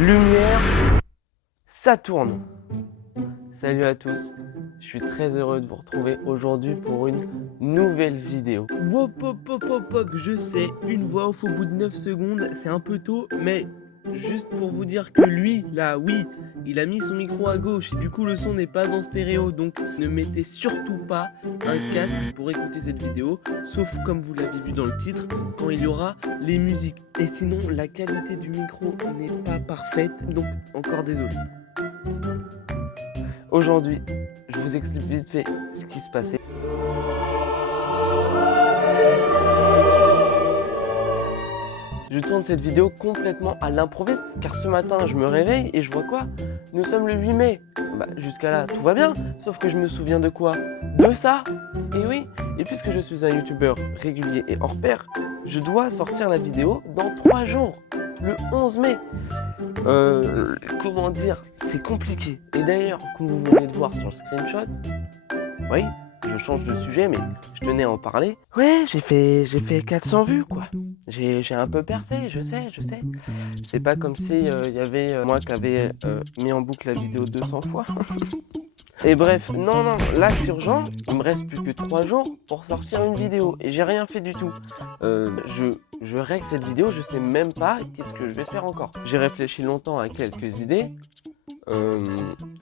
lumière, ça tourne. Salut à tous, je suis très heureux de vous retrouver aujourd'hui pour une nouvelle vidéo. Hop hop hop hop hop, je sais, une voix off au bout de 9 secondes, c'est un peu tôt, mais juste pour vous dire que lui, là, oui, il a mis son micro à gauche et du coup le son n'est pas en stéréo, donc ne mettez surtout pas un casque pour écouter cette vidéo, sauf comme vous l'avez vu dans le titre, quand il y aura les musiques. Et sinon, la qualité du micro n'est pas parfaite, donc encore désolé. Aujourd'hui, je vous explique vite fait ce qui se passait. Je tourne cette vidéo complètement à l'improviste car ce matin je me réveille et je vois quoi? Nous sommes le 8 mai. Jusqu'à là tout va bien, sauf que je me souviens de quoi? De ça! Et oui, et puisque je suis un youtubeur régulier et hors pair, je dois sortir la vidéo dans 3 jours, le 11 mai. Comment dire? C'est compliqué. Et d'ailleurs, comme vous venez de voir sur le screenshot, oui, je change de sujet, mais je tenais à en parler. Ouais, j'ai fait 400 vues, quoi. J'ai un peu percé, je sais. C'est pas comme si y avait moi qui avait mis en boucle la vidéo 200 fois. Et bref, non, là c'est urgent, il me reste plus que 3 jours pour sortir une vidéo et j'ai rien fait du tout. Je règle cette vidéo, je sais même pas qu'est-ce que je vais faire encore. J'ai réfléchi longtemps à quelques idées.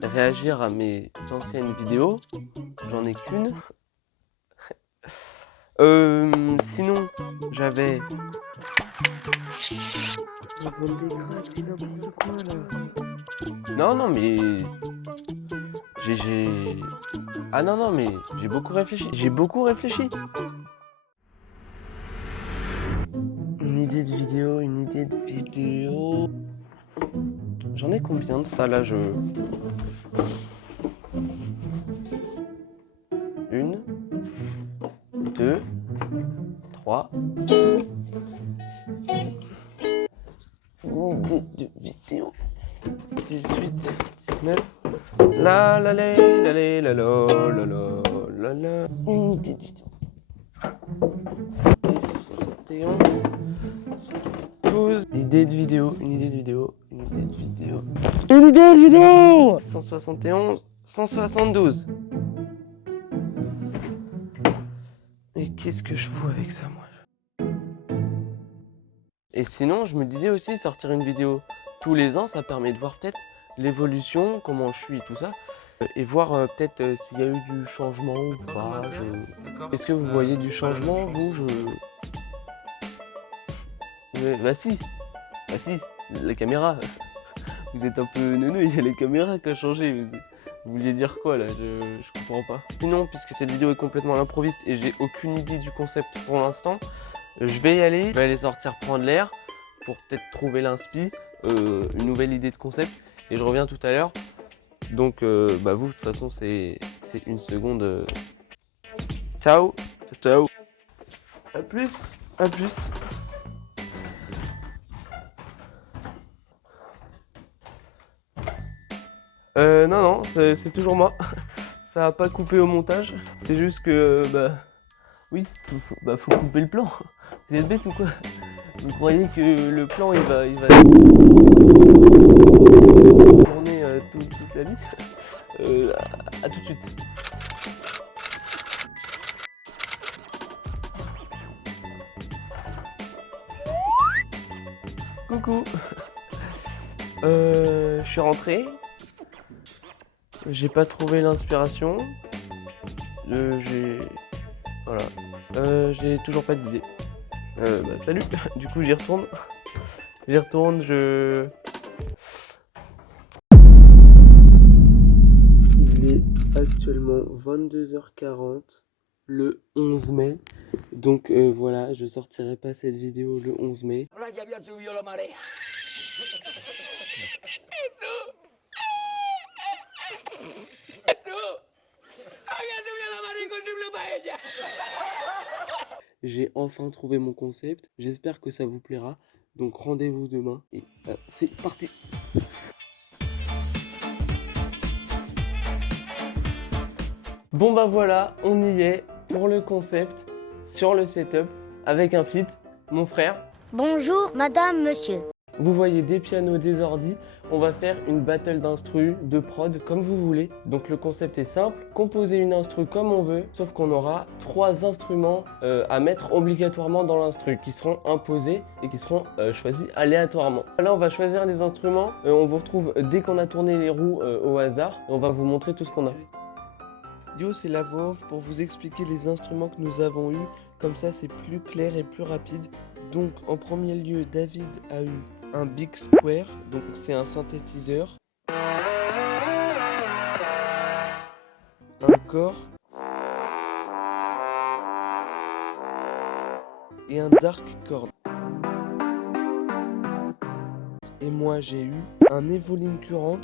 Réagir à mes anciennes vidéos, j'en ai qu'une. Sinon, j'avais... Non, mais... Ah non, mais j'ai beaucoup réfléchi. Une idée de vidéo... J'en ai combien de ça là, Une, 2, 3... Une idée de vidéo... 18, 19... La la la la la la la la la. Une idée de vidéo. 71, 72. Une idée de vidéo. 171, 172. Mais qu'est-ce que je fous avec ça, moi? Et sinon, je me disais aussi, sortir une vidéo tous les ans, ça permet de voir peut-être l'évolution, comment je suis, tout ça. Et voir peut-être s'il y a eu du changement ou pas. Est-ce que vous voyez du changement, vous? Bah si, la caméra. Vous êtes un peu neuneux, il y a la caméra qui a changé. Vous vouliez dire quoi là? Je comprends pas. Sinon, puisque cette vidéo est complètement à l'improviste et j'ai aucune idée du concept pour l'instant, je vais y aller. Je vais aller sortir prendre l'air pour peut-être trouver l'inspi, une nouvelle idée de concept. Et je reviens tout à l'heure. Donc, vous, de toute façon, c'est une seconde. Ciao. À plus. Non, c'est toujours moi. Ça a pas coupé au montage. C'est juste que, oui, faut couper le plan. Vous êtes bête ou quoi? Vous croyez que le plan, il va tourner toute la vie? À tout de suite. Coucou. Je suis rentré. J'ai pas trouvé l'inspiration. Voilà. J'ai toujours pas d'idée. Salut. Du coup, j'y retourne. Il est actuellement 22h40, le 11 mai. Donc voilà, je sortirai pas cette vidéo le 11 mai. J'ai enfin trouvé mon concept, j'espère que ça vous plaira. Donc rendez-vous demain et c'est parti. Bon voilà, on y est pour le concept, sur le setup, avec un feat, mon frère. Bonjour, madame, monsieur. Vous voyez des pianos, des ordis, on va faire une battle d'instru, de prod, comme vous voulez. Donc le concept est simple, composer une instru comme on veut, sauf qu'on aura 3 instruments à mettre obligatoirement dans l'instru, qui seront imposés et qui seront choisis aléatoirement. Là on va choisir les instruments, on vous retrouve dès qu'on a tourné les roues au hasard, et on va vous montrer tout ce qu'on a. Yo, c'est la voix off pour vous expliquer les instruments que nous avons eus, comme ça c'est plus clair et plus rapide. Donc en premier lieu, David a eu un Big Square, donc c'est un synthétiseur, un corps et un dark chord. Et moi j'ai eu un Evoline Current,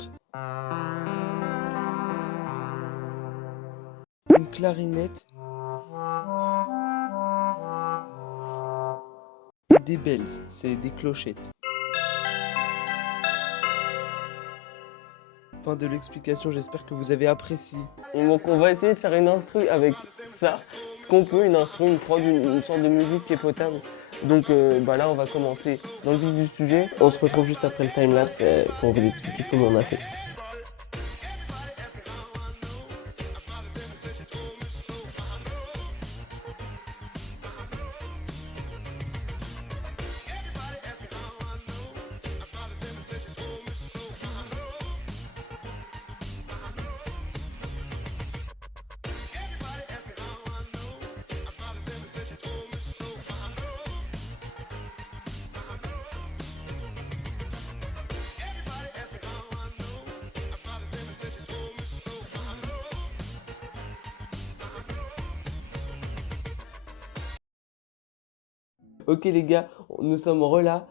une clarinette et des bells, c'est des clochettes. Fin de l'explication, j'espère que vous avez apprécié. Et donc on va essayer de faire une instru avec ça, ce qu'on peut, une instru, une prod, une sorte de musique qui est potable. Donc là on va commencer dans le vif du sujet. On se retrouve juste après le timelapse pour vous expliquer comment on a fait. Ok les gars, nous sommes là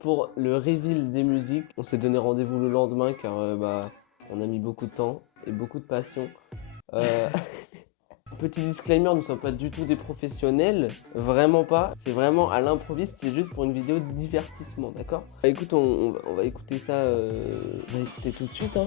pour le reveal des musiques. On s'est donné rendez-vous le lendemain car on a mis beaucoup de temps et beaucoup de passion. Petit disclaimer, nous ne sommes pas du tout des professionnels, vraiment pas. C'est vraiment à l'improviste, c'est juste pour une vidéo de divertissement, d'accord? Écoute, on va écouter ça, on va écouter tout de suite. Hein.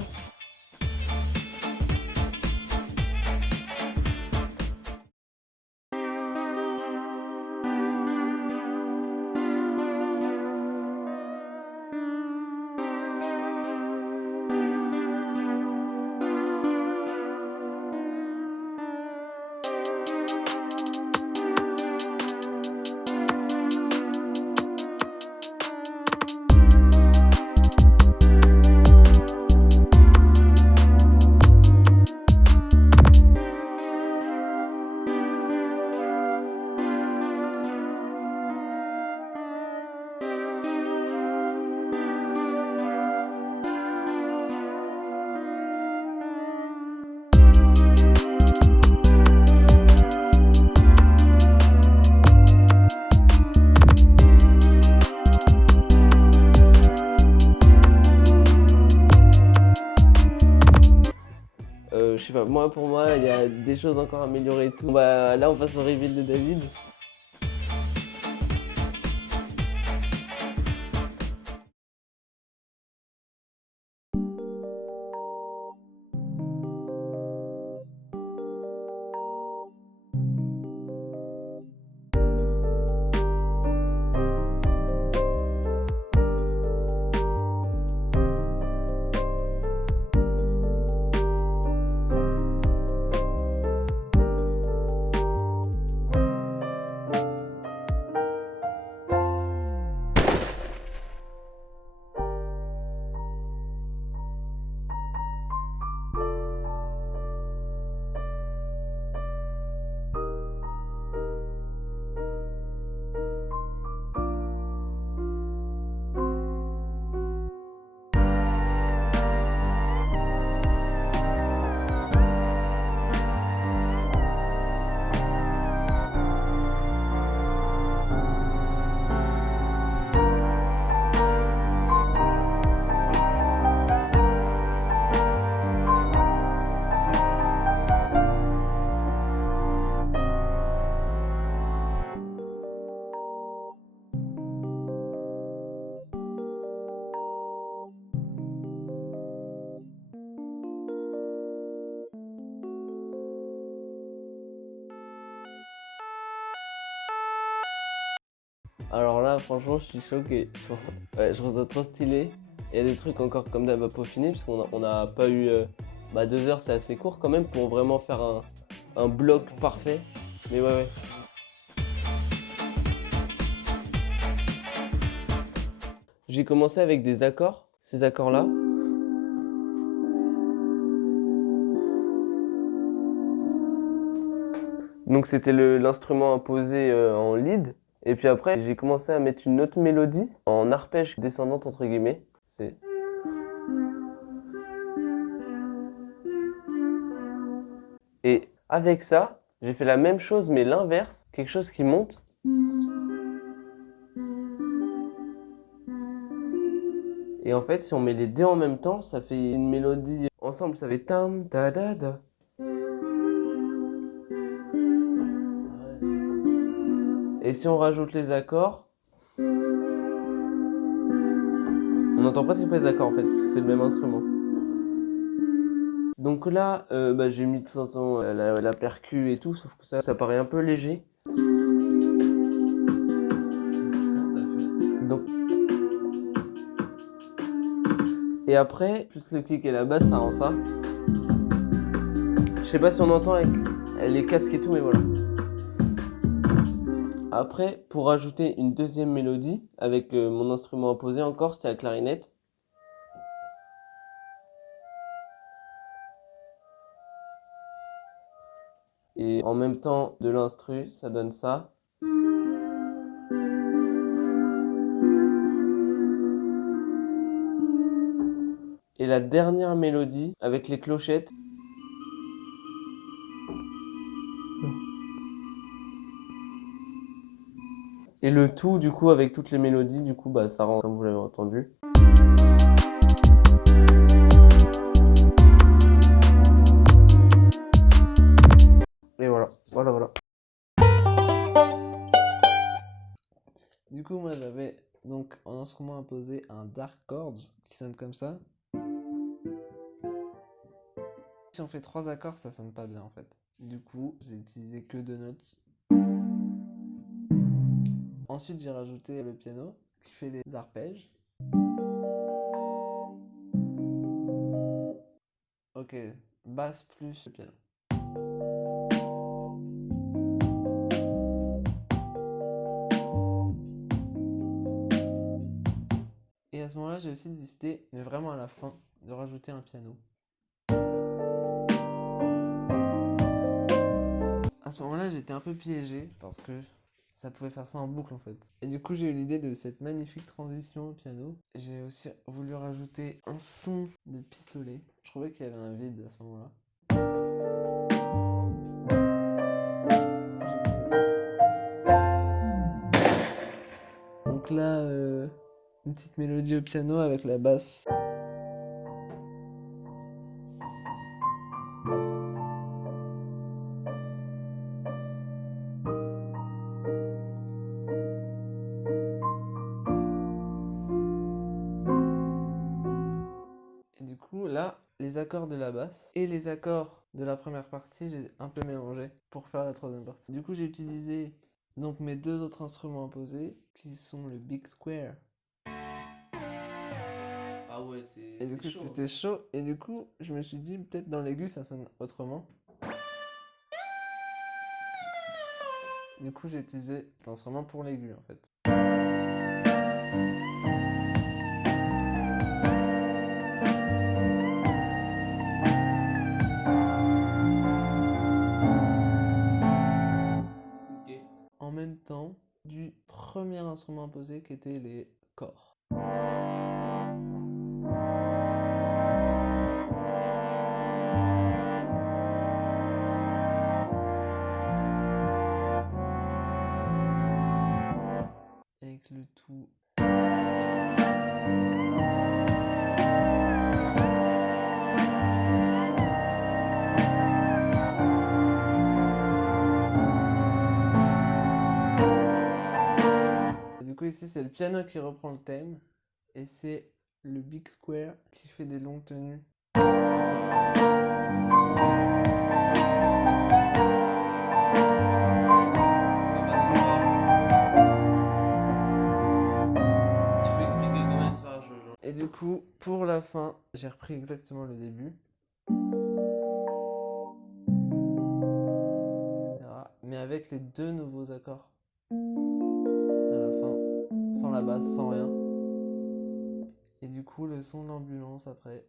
Je sais pas, pour moi, il y a des choses encore à améliorer et tout. Là, on passe au reveal de David. là, franchement, je suis choqué sur ça. Ouais, je trouve ça trop stylé. Il y a des trucs encore comme d'hab à peaufiner, parce qu'on n'a pas eu... 2 heures, c'est assez court quand même pour vraiment faire un bloc parfait. Mais ouais. J'ai commencé avec des accords, ces accords-là. Donc c'était l'instrument imposé en lead. Et puis après, j'ai commencé à mettre une autre mélodie en arpège descendante entre guillemets. C'est... Et avec ça, j'ai fait la même chose mais l'inverse, quelque chose qui monte. Et en fait, si on met les deux en même temps, ça fait une mélodie ensemble, ça fait tam ta da da. Et si on rajoute les accords, on n'entend presque pas les accords en fait, parce que c'est le même instrument. Donc là, j'ai mis de toute façon la percu et tout, sauf que ça paraît un peu léger. Donc... Et après, plus le kick et la basse, ça rend ça. Je sais pas si on entend avec les casques et tout, mais voilà. Après, pour rajouter une deuxième mélodie, avec mon instrument imposé encore, c'était la clarinette. Et en même temps de l'instru, ça donne ça. Et la dernière mélodie, avec les clochettes. Et le tout, du coup, avec toutes les mélodies, du coup, ça rend, comme vous l'avez entendu. Et voilà. Du coup, moi j'avais donc en instrument imposé un dark chords qui sonne comme ça. Si on fait 3 accords, ça sonne pas bien en fait. Du coup, j'ai utilisé que 2 notes. Ensuite, j'ai rajouté le piano qui fait les arpèges. Ok, basse plus le piano. Et à ce moment-là, j'ai aussi décidé, mais vraiment à la fin, de rajouter un piano. À ce moment-là, j'étais un peu piégé parce que ça pouvait faire ça en boucle en fait. Et du coup, j'ai eu l'idée de cette magnifique transition au piano. J'ai aussi voulu rajouter un son de pistolet. Je trouvais qu'il y avait un vide à ce moment-là. Donc là, une petite mélodie au piano avec la basse. Et du coup, là, les accords de la basse et les accords de la première partie, j'ai un peu mélangé pour faire la troisième partie. Du coup, j'ai utilisé donc mes 2 autres instruments imposés qui sont le Big Square. Ah ouais, Et du coup, c'était chaud. Et du coup, je me suis dit, peut-être dans l'aigu, ça sonne autrement. Du coup, j'ai utilisé cet instrument pour l'aigu, en fait. Ok. En même temps, du premier instrument imposé qui était les corps. Avec le tout. Et du coup, ici, c'est le piano qui reprend le thème. Et c'est le Big Square qui fait des longues tenues. Et du coup, pour la fin, j'ai repris exactement le début. Etc. Mais avec les deux nouveaux accords. À la fin, sans la basse, sans rien. Et du coup, le son de l'ambulance après.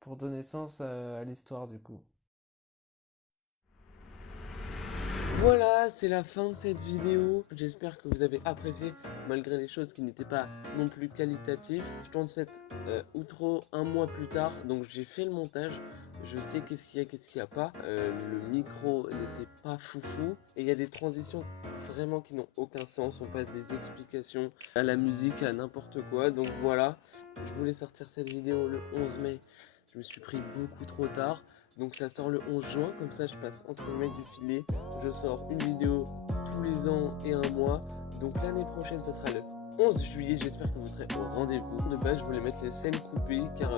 Pour donner sens à l'histoire du coup. Voilà, c'est la fin de cette vidéo. J'espère que vous avez apprécié, malgré les choses qui n'étaient pas non plus qualitatives. Je tourne cette outro un mois plus tard, donc j'ai fait le montage. Je sais qu'est-ce qu'il y a, qu'est-ce qu'il n'y a pas. Le micro n'était pas foufou. Et il y a des transitions vraiment qui n'ont aucun sens. On passe des explications à la musique, à n'importe quoi. Donc voilà, je voulais sortir cette vidéo le 11 mai. Je me suis pris beaucoup trop tard. Donc ça sort le 11 juin, comme ça je passe entre les mailles du filet. Je sors une vidéo tous les ans et un mois. Donc l'année prochaine, ça sera le 11 juillet. J'espère que vous serez au rendez-vous. De base, je voulais mettre les scènes coupées car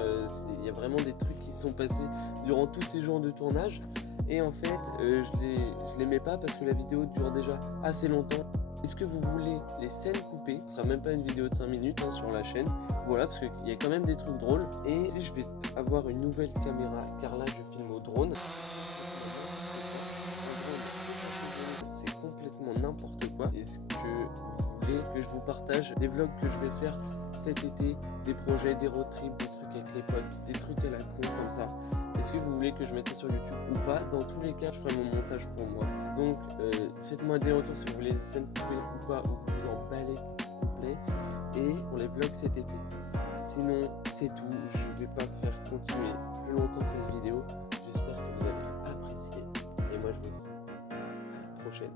il y a vraiment des trucs qui se sont passés durant tous ces jours de tournage. Et en fait, je les mets pas parce que la vidéo dure déjà assez longtemps. Est-ce que vous voulez les scènes coupées? Ce sera même pas une vidéo de 5 minutes sur la chaîne. Voilà, parce qu'il y a quand même des trucs drôles. Et je vais avoir une nouvelle caméra car là, je filme au drone. C'est complètement n'importe quoi. Est-ce que vous voulez que je vous partage les vlogs que je vais faire cet été? Des projets, des road trips, des trucs avec les potes, des trucs à la con comme ça. Est-ce que vous voulez que je mette ça sur YouTube ou pas? Dans tous les cas, je ferai mon montage pour moi. Donc, faites-moi des retours si vous voulez des scènes coupées ou pas, ou vous en balez complet. Et on les vlog cet été. Sinon, c'est tout. Je vais pas faire continuer plus longtemps cette vidéo. J'espère que vous avez apprécié. Et moi, je vous dis à la prochaine.